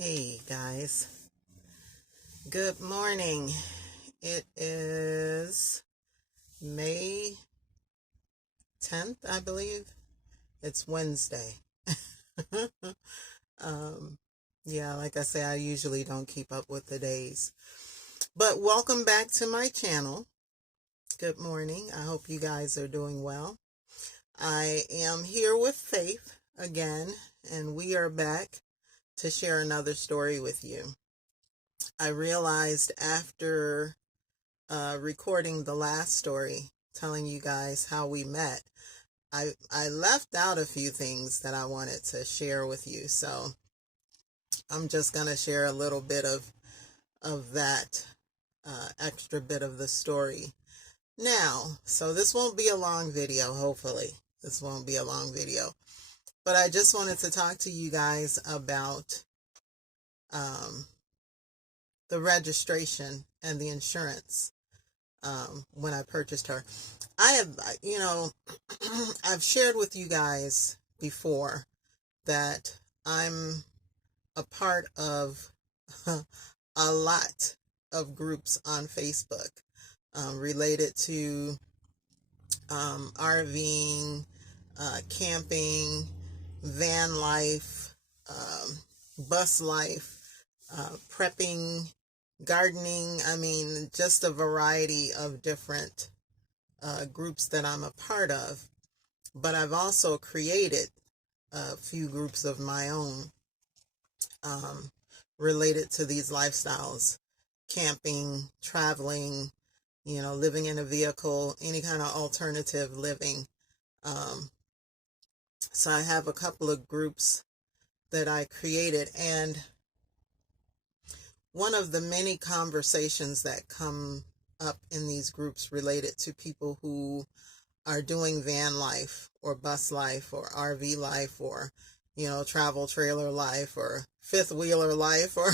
Hey guys, good morning. It is May 10th, I believe. It's Wednesday. um, yeah, like I say, I usually don't keep up with the days. But welcome back to my channel. Good morning. I hope you guys are doing well. I am here with Faith again, and we are back to share another story with you. I realized after recording the last story, telling you guys how we met, I left out a few things that I wanted to share with you. So I'm just going to share a little bit of that extra bit of the story now. So this won't be a long video, hopefully. This won't be a long video. But I just wanted to talk to you guys about um, the registration and the insurance when I purchased her. I have, I've shared with you guys before that I'm a part of a lot of groups on Facebook related to RVing, camping, van life, bus life, prepping, gardening. I mean, just a variety of different groups that I'm a part of. But I've also created a few groups of my own um, related to these lifestyles: camping, traveling, living in a vehicle, any kind of alternative living. Um, so I have a couple of groups that I created, and one of the many conversations that come up in these groups related to people who are doing van life or bus life or RV life or, travel trailer life or fifth wheeler life or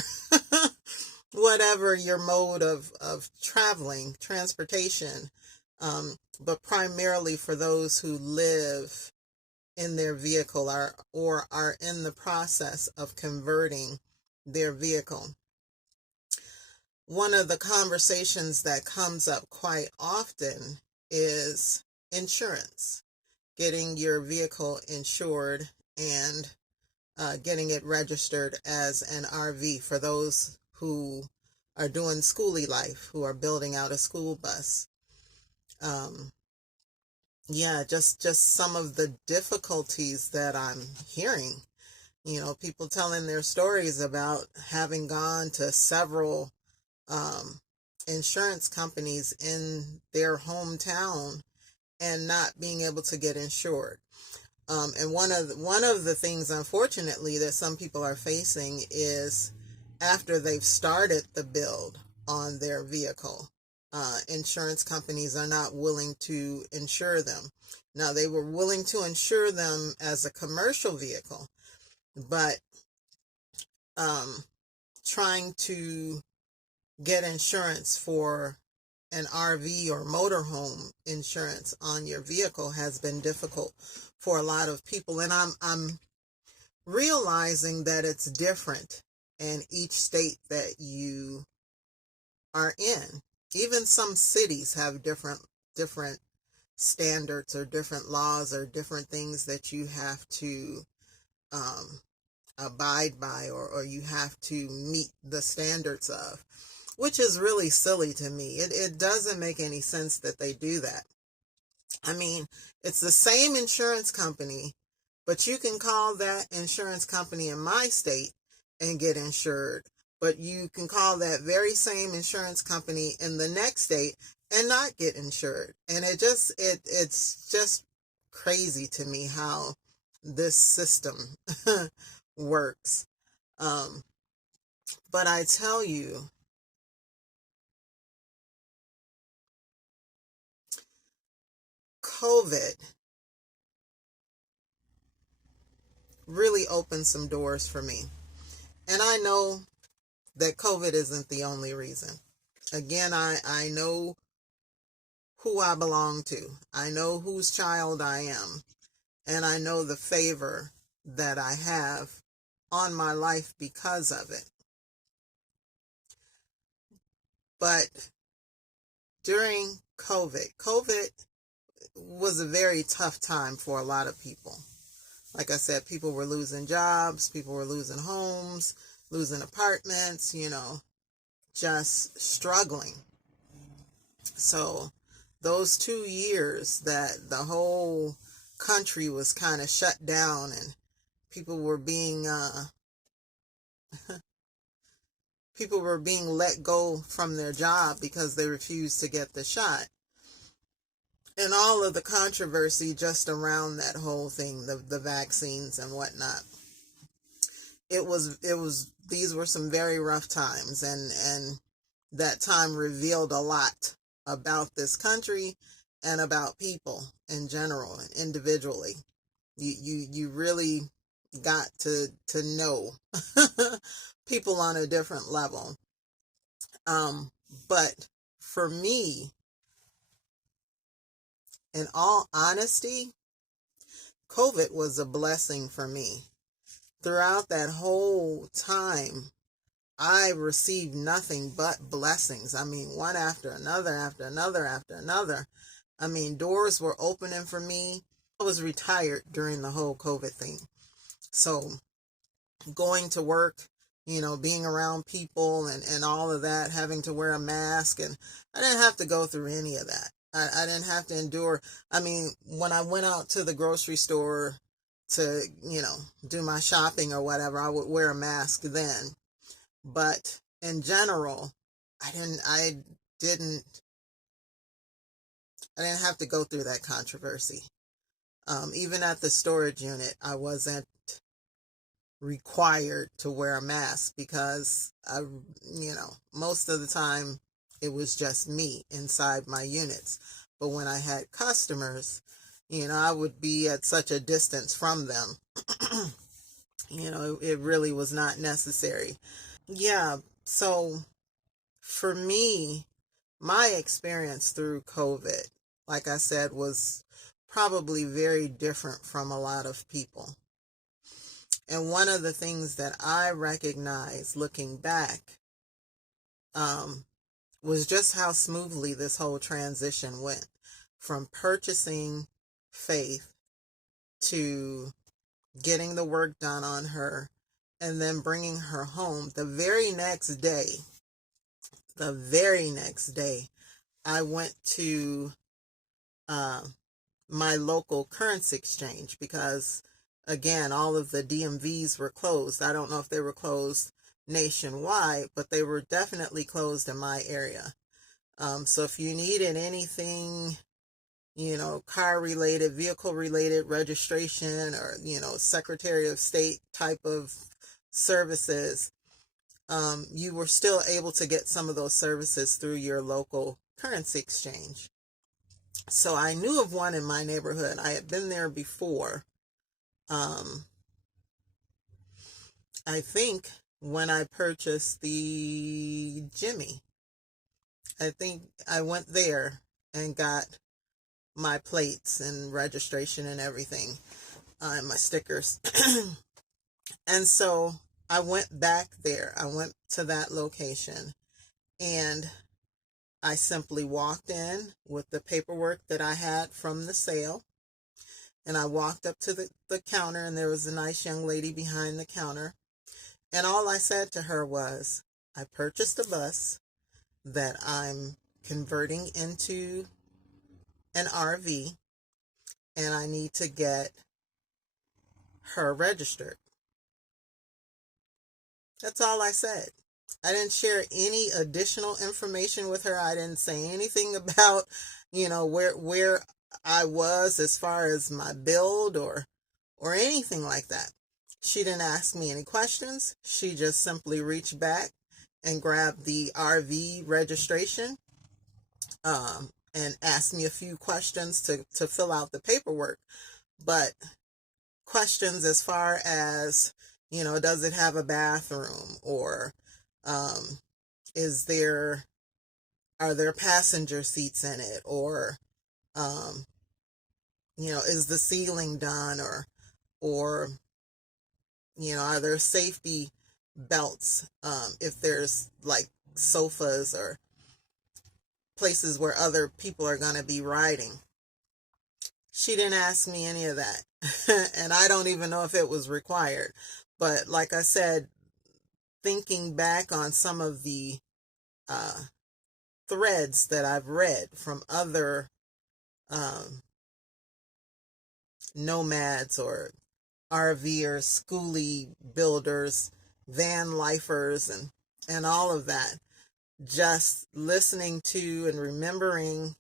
whatever your mode of traveling, transportation. But primarily for those who live in their vehicle or are in the process of converting their vehicle. One of the conversations that comes up quite often is insurance, getting your vehicle insured and getting it registered as an RV for those who are doing schoolie life, who are building out a school bus. Just some of the difficulties that I'm hearing. People telling their stories about having gone to several insurance companies in their hometown and not being able to get insured. And one of the things, unfortunately, that some people are facing is after they've started the build on their vehicle, insurance companies are not willing to insure them. Now, they were willing to insure them as a commercial vehicle, but trying to get insurance for an RV or motorhome insurance on your vehicle has been difficult for a lot of people. And I'm realizing that it's different in each state that you are in. Even some cities have different standards or different laws or different things that you have to um, abide by or you have to meet the standards of, which is really silly to me. It doesn't make any sense that they do that. I mean, it's the same insurance company, but you can call that insurance company in my state and get insured. But you can call that very same insurance company in the next state and not get insured. And it's just crazy to me how this system works. But I tell you, COVID really opened some doors for me. And I know that COVID isn't the only reason. Again, I know who I belong to. I know whose child I am. And I know the favor that I have on my life because of it. But during COVID was a very tough time for a lot of people. Like I said, people were losing jobs, people were losing homes, losing apartments, just struggling. So those 2 years that the whole country was kind of shut down and people were being let go from their job because they refused to get the shot. And all of the controversy just around that whole thing, the vaccines and whatnot. These were some very rough times, and that time revealed a lot about this country and about people in general and individually. You really got to know people on a different level. But for me, in all honesty, COVID was a blessing for me. Throughout that whole time, I received nothing but blessings. I mean, one after another, after another, after another. I mean, doors were opening for me. I was retired during the whole COVID thing. So going to work, being around people and all of that, having to wear a mask, and I didn't have to go through any of that. I didn't have to endure. I mean, when I went out to the grocery store to, do my shopping or whatever, I would wear a mask then. But in general, I didn't have to go through that controversy. Even at the storage unit, I wasn't required to wear a mask because most of the time it was just me inside my units. But when I had customers, I would be at such a distance from them. It really was not necessary. Yeah, so for me, my experience through COVID, like I said, was probably very different from a lot of people. And one of the things that I recognize looking back was just how smoothly this whole transition went from purchasing Faith to getting the work done on her and then bringing her home. The very next day, I went to my local currency exchange because, again, all of the DMVs were closed. I don't know if they were closed nationwide, but they were definitely closed in my area. So if you needed anything, car related, vehicle related, registration, or, Secretary of State type of services, you were still able to get some of those services through your local currency exchange. So I knew of one in my neighborhood. I had been there before. I think when I purchased the Jimmy, I think I went there and got my plates and registration and everything, and my stickers. And so I went back there. I went to that location and I simply walked in with the paperwork that I had from the sale. And I walked up to the counter, and there was a nice young lady behind the counter. And all I said to her was, I purchased a bus that I'm converting into an RV, and I need to get her registered. That's all I said. I didn't share any additional information with her. I didn't say anything about, where I was as far as my build or anything like that. She didn't ask me any questions. She just simply reached back and grabbed the RV registration and asked me a few questions to fill out the paperwork. But questions as far as, does it have a bathroom, or are there passenger seats in it, or is the ceiling done, or Are there safety belts if there's like sofas or places where other people are going to be riding. She didn't ask me any of that. And I don't even know if it was required. But like I said, thinking back on some of the threads that I've read from other nomads or RVers, schoolie builders, van lifers, and all of that, just listening to and remembering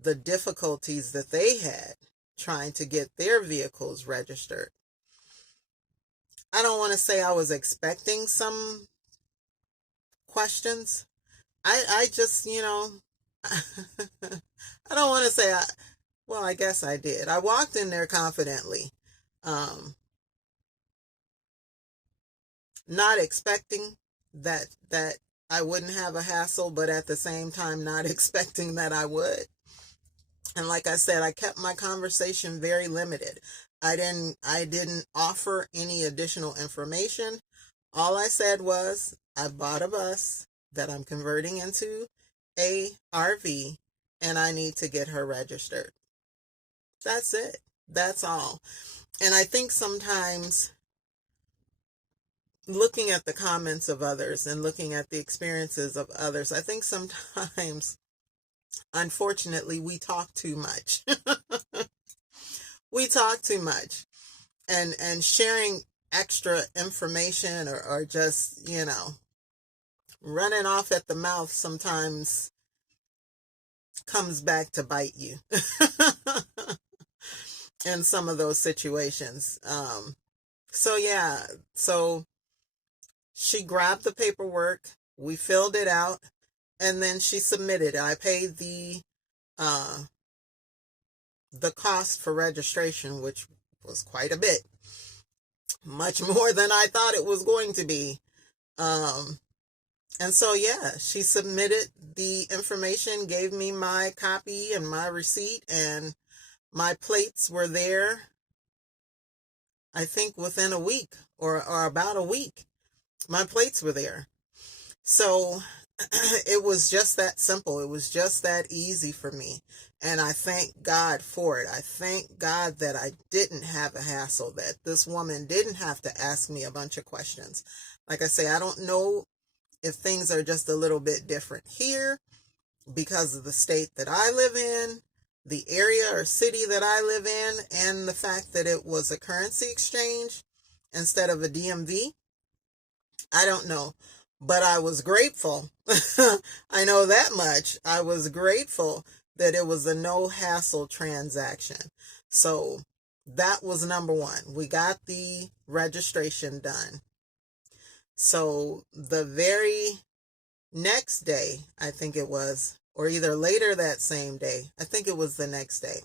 the difficulties that they had trying to get their vehicles registered. I don't want to say I was expecting some questions. I just, I don't want to say well, I guess I did. I walked in there confidently, not expecting that I wouldn't have a hassle, but at the same time, not expecting that I would. And like I said, I kept my conversation very limited. I didn't offer any additional information. All I said was, I bought a bus that I'm converting into a RV and I need to get her registered. That's it. That's all. And I think sometimes looking at the comments of others and looking at the experiences of others, I think sometimes, unfortunately, we talk too much. We talk too much. And sharing extra information or just, running off at the mouth sometimes comes back to bite you in some of those situations. So she grabbed the paperwork, we filled it out, and then she submitted. I paid the cost for registration, which was quite a bit, much more than I thought it was going to be. And so, she submitted the information, gave me my copy and my receipt, and my plates were there, I think within a week or about a week. My plates were there. So it was just that simple. It was just that easy for me. And I thank God for it. I thank God that I didn't have a hassle, that this woman didn't have to ask me a bunch of questions. Like I say, I don't know if things are just a little bit different here because of the state that I live in, the area or city that I live in, and the fact that it was a currency exchange instead of a DMV. I don't know, but I was grateful. I know that much. I was grateful that it was a no hassle transaction. So that was number one. We got the registration done. So the very next day, I think it was, or either later that same day, I think it was the next day,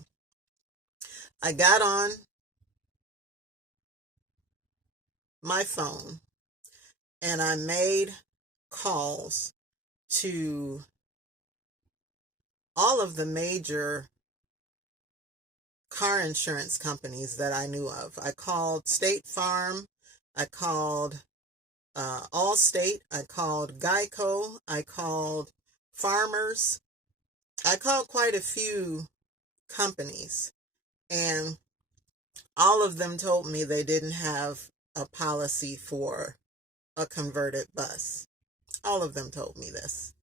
I got on my phone and I made calls to all of the major car insurance companies that I knew of. I called State Farm, I called Allstate, I called Geico, I called Farmers, I called quite a few companies, and all of them told me they didn't have a policy for a converted bus. All of them told me this.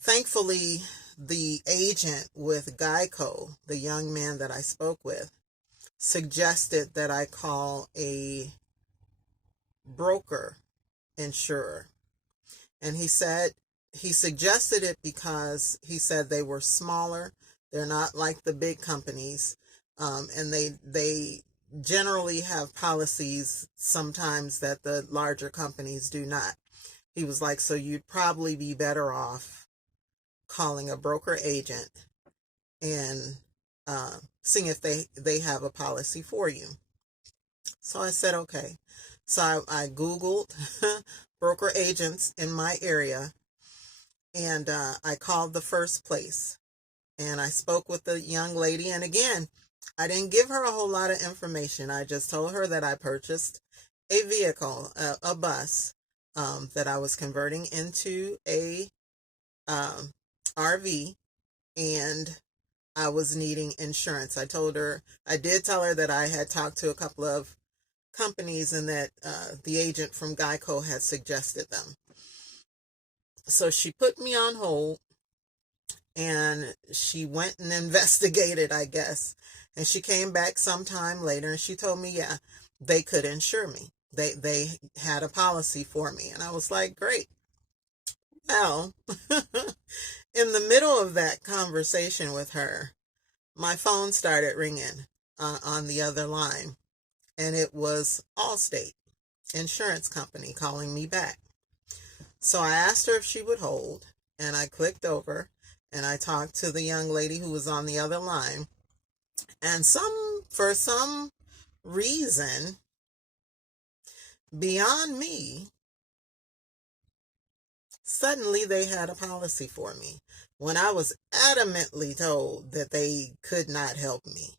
Thankfully, the agent with Geico, the young man that I spoke with, suggested that I call a broker insurer. And he suggested it because he said they were smaller. They're not like the big companies. And they generally have policies sometimes that the larger companies do not. He was like, so you'd probably be better off calling a broker agent and seeing if they have a policy for you. So I said, okay. So I Googled broker agents in my area, and I called the first place, and I spoke with the young lady. And again, I didn't give her a whole lot of information. I just told her that I purchased a vehicle, a bus, that I was converting into a um, RV, and I was needing insurance. I did tell her that I had talked to a couple of companies and that the agent from Geico had suggested them. So she put me on hold and she went and investigated, I guess. And she came back sometime later and she told me, yeah, they could insure me. They had a policy for me. And I was like, great. Well, in the middle of that conversation with her, my phone started ringing on the other line, and it was Allstate Insurance Company calling me back. So I asked her if she would hold, and I clicked over, and I talked to the young lady who was on the other line, and for some reason beyond me, suddenly they had a policy for me when I was adamantly told that they could not help me.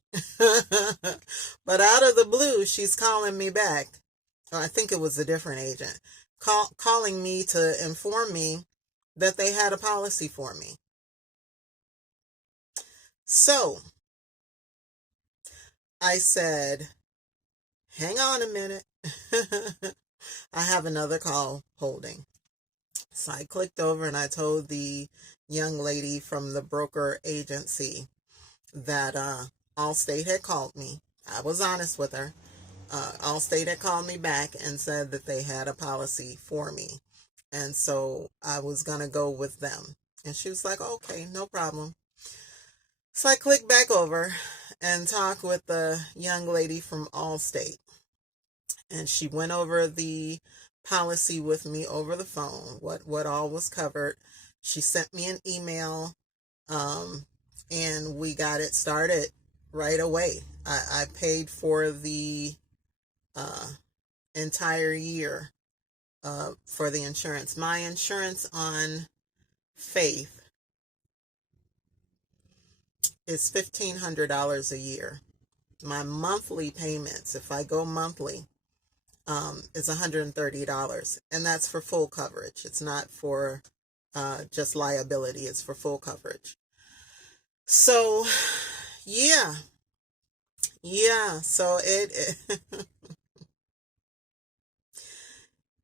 But out of the blue, she's calling me back. Or I think it was a different agent calling me to inform me that they had a policy for me. So I said, hang on a minute. I have another call holding. So I clicked over and I told the young lady from the broker agency that Allstate had called me. I was honest with her. Allstate had called me back and said that they had a policy for me. And so I was going to go with them. And she was like, okay, no problem. So I clicked back over and talked with the young lady from Allstate. And she went over the policy with me over the phone, what all was covered. She sent me an email, and we got it started right away. I paid for the entire year for the insurance. My insurance on Faith is $1,500 a year. My monthly payments, if I go monthly, is $130, and that's for full coverage. It's not for just liability. It's for full coverage. So, yeah. So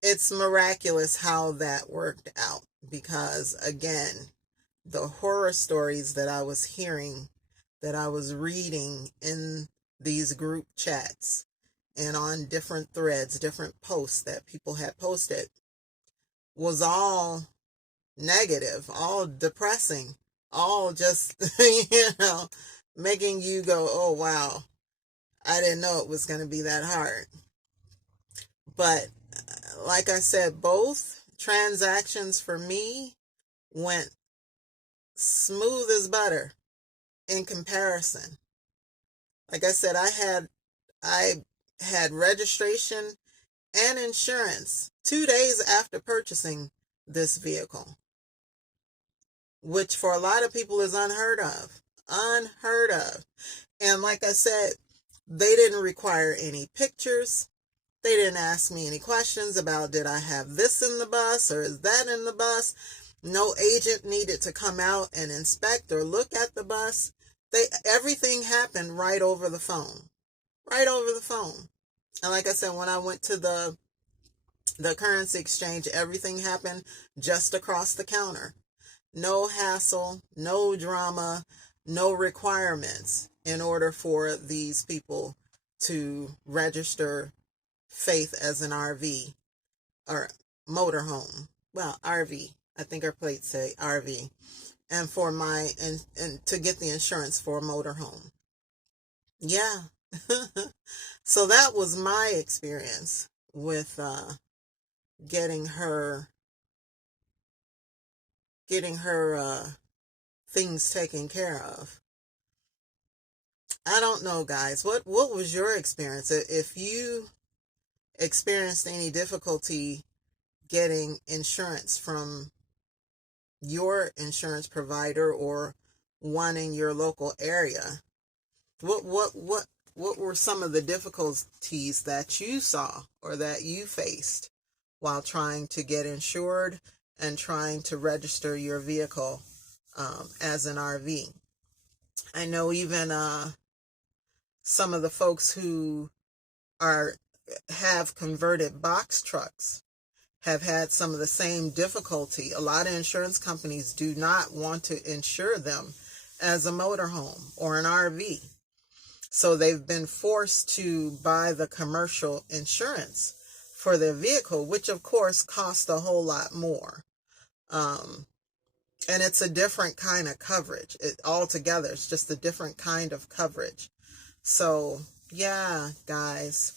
it's miraculous how that worked out, because again, the horror stories that I was hearing, that I was reading in these group chats and on different threads, different posts that people had posted, was all negative, all depressing, all just, making you go, oh, wow, I didn't know it was going to be that hard. But like I said, both transactions for me went smooth as butter in comparison. Like I said, I had registration and insurance 2 days after purchasing this vehicle, which for a lot of people is unheard of. Unheard of. And like I said, they didn't require any pictures. They didn't ask me any questions about, did I have this in the bus or is that in the bus? No agent needed to come out and inspect or look at the bus. Everything happened right over the phone. Right over the phone. And like I said, when I went to the currency exchange, everything happened just across the counter. No hassle, no drama, no requirements in order for these people to register Faith as an RV or motorhome. Well, RV. I think our plates say RV. And for and to get the insurance for a motorhome. Yeah. So that was my experience with getting her things taken care of. I don't know, guys. What was your experience? If you experienced any difficulty getting insurance from your insurance provider or one in your local area, What were some of the difficulties that you saw or that you faced while trying to get insured and trying to register your vehicle as an RV? I know even some of the folks who have converted box trucks have had some of the same difficulty. A lot of insurance companies do not want to insure them as a motorhome or an RV. So they've been forced to buy the commercial insurance for their vehicle, which of course costs a whole lot more. And it's a different kind of coverage. Altogether, it's just a different kind of coverage. So yeah, guys,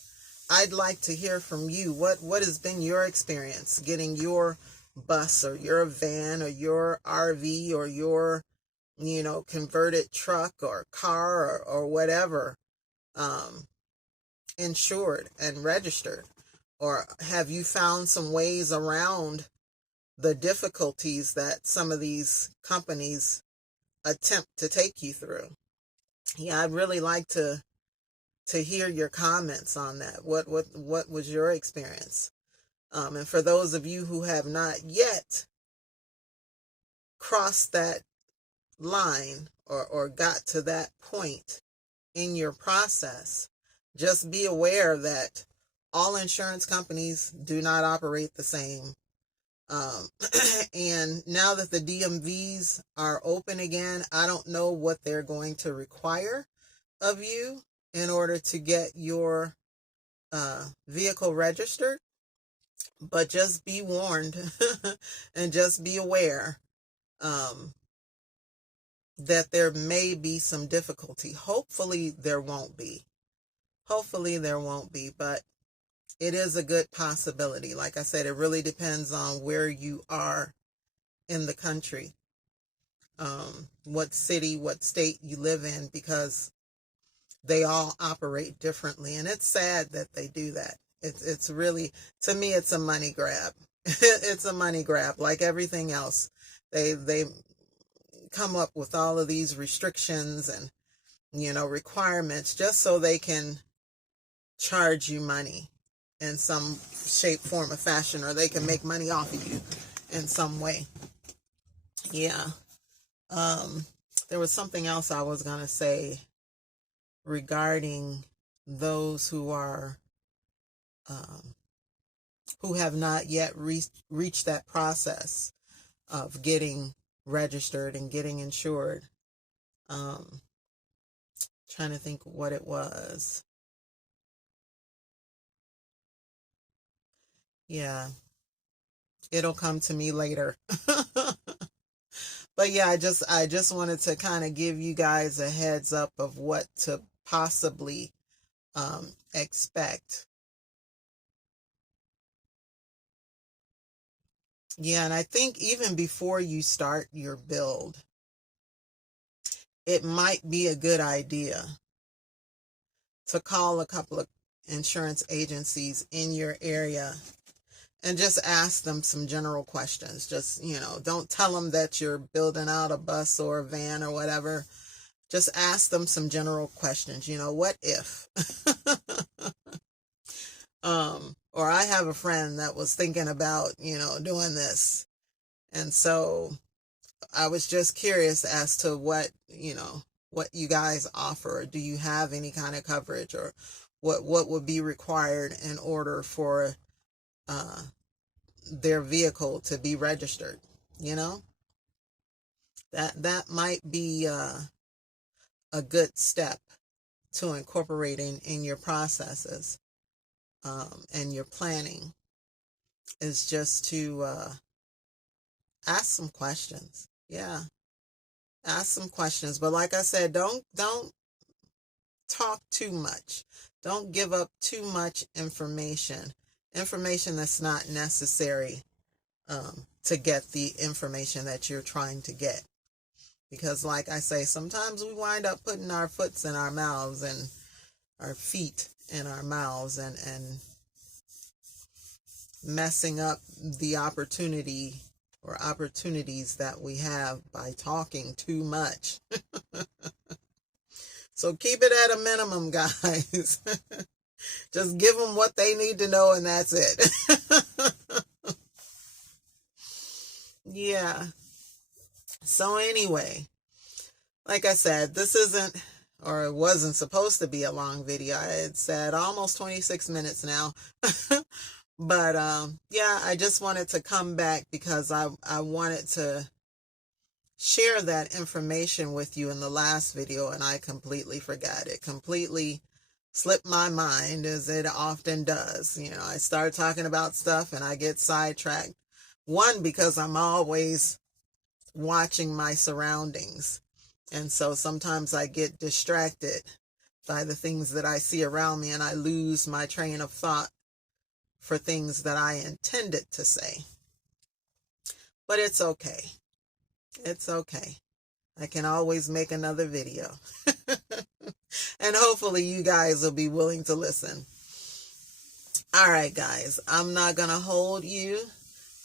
I'd like to hear from you. What has been your experience getting your bus or your van or your RV or your converted truck or car or whatever insured and registered? Or have you found some ways around the difficulties that some of these companies attempt to take you through? Yeah, I'd really like to hear your comments on that. What was your experience? And for those of you who have not yet crossed that line or got to that point in your process, just be aware that all insurance companies do not operate the same. And now that the DMVs are open again, I don't know what they're going to require of you in order to get your vehicle registered. But just be warned and just be aware that there may be some difficulty. Hopefully there won't be. But it is a good possibility. Like I said, it really depends on where you are in the country, what city, what state you live in, because they all operate differently. And it's sad that they do that. It's really, to me, it's a money grab. It's a money grab, like everything else. They come up with all of these restrictions and requirements just so they can charge you money in some shape, form, or fashion, or they can make money off of you in some way. Yeah. There was something else I was going to say regarding those who are who have not yet reached that process of getting registered and getting insured. Trying to think what it was. Yeah, it'll come to me later. But yeah, I just wanted to kind of give you guys a heads up of what to possibly expect. Yeah, and I think even before you start your build, it might be a good idea to call a couple of insurance agencies in your area and just ask them some general questions. Just, don't tell them that you're building out a bus or a van or whatever. Just ask them some general questions. What if? Or I have a friend that was thinking about, doing this. And so I was just curious as to what you guys offer. Do you have any kind of coverage, or what would be required in order for their vehicle to be registered? That might be a good step to incorporating in your processes and your planning, is just to ask some questions. Yeah, ask some questions. But like I said, don't talk too much. Don't give up too much information that's not necessary to get the information that you're trying to get. Because like I say, sometimes we wind up putting our foots in our mouths and our feet in our mouths and messing up the opportunity or opportunities that we have by talking too much. So keep it at a minimum, guys. Just give them what they need to know, and that's it. Yeah. So anyway, like I said, this isn't, or it wasn't supposed to be a long video. I had said almost 26 minutes now. But yeah, I just wanted to come back because I wanted to share that information with you in the last video, and I completely forgot. It completely slipped my mind, as it often does. You know, I start talking about stuff and I get sidetracked. One, because I'm always watching my surroundings. And so sometimes I get distracted by the things that I see around me, and I lose my train of thought for things that I intended to say. But it's okay. It's okay. I can always make another video. And hopefully you guys will be willing to listen. All right, guys, I'm not going to hold you.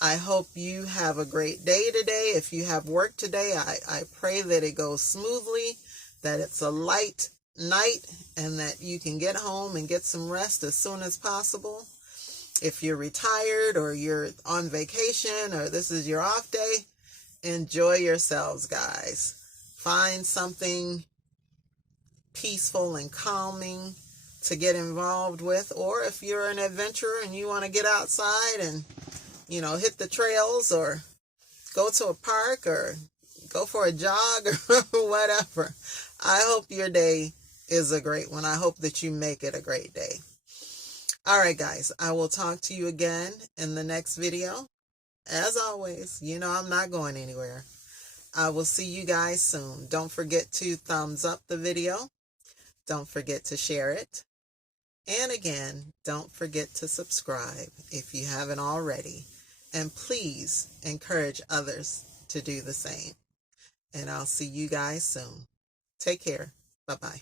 I hope you have a great day today. If you have work today, I pray that it goes smoothly, that it's a light night, and that you can get home and get some rest as soon as possible. If you're retired or you're on vacation or this is your off day, enjoy yourselves, guys. Find something peaceful and calming to get involved with. Or if you're an adventurer and you want to get outside and, you know, hit the trails or go to a park or go for a jog or whatever. I hope your day is a great one. I hope that you make it a great day. All right, guys, I will talk to you again in the next video. As always, you know I'm not going anywhere. I will see you guys soon. Don't forget to thumbs up the video. Don't forget to share it. And again, don't forget to subscribe if you haven't already. And please encourage others to do the same. And I'll see you guys soon. Take care. Bye-bye.